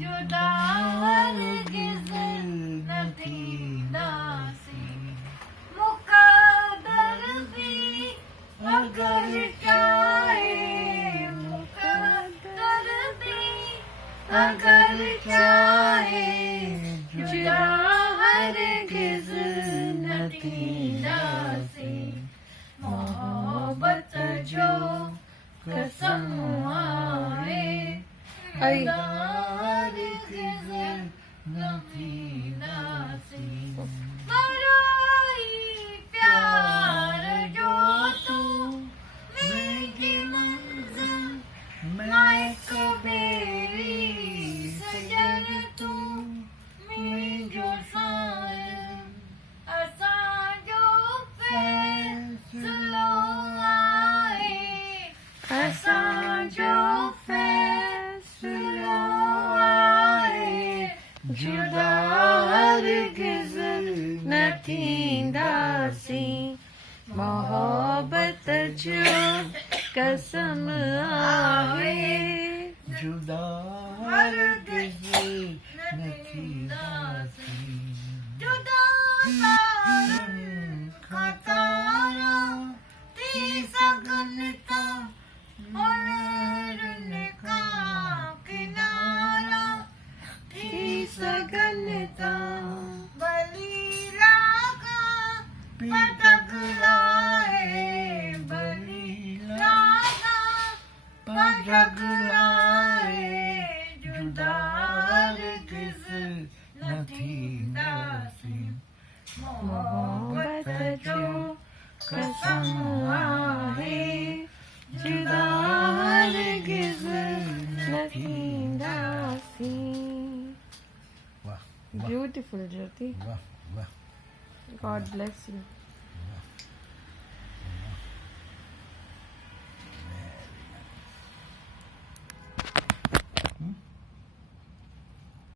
जुदा हरगिज़ न थींदासीं मुक़द्दर भी अगर चाहे मुक़द्दर भी अगर चाहे जुदा हरगिज़ न थींदासीं मोहब्बत जो कसम आहे जुदा हरगिज़ न थींदासीं मराई प्यार जो तू मुंहिंजी मंज़िल लाइक़ बेरी सजन तू मुंहिंजो साहिल असांजो फ़ैसिलो आहे असांजो फ़ैसिलो आहे जुदा हरगिज़ न थींदासीं मोहब्बत जो कसम आहे जुदा हरगिज़ न थींदासीं जुदा तारनि खां तारा थी सघनि था उन्हनि खां किनारा थी सघनि था बली रागा पटगलाए बली रागा पटगलाए जुदा हरगिज़ न थींदासीं मोहब्बत जो कसम आहे जुदा हरगिज़ न थींदासीं वाह ब्यूटीफुल ज्योति वाह वाह गॉड ब्लेस यू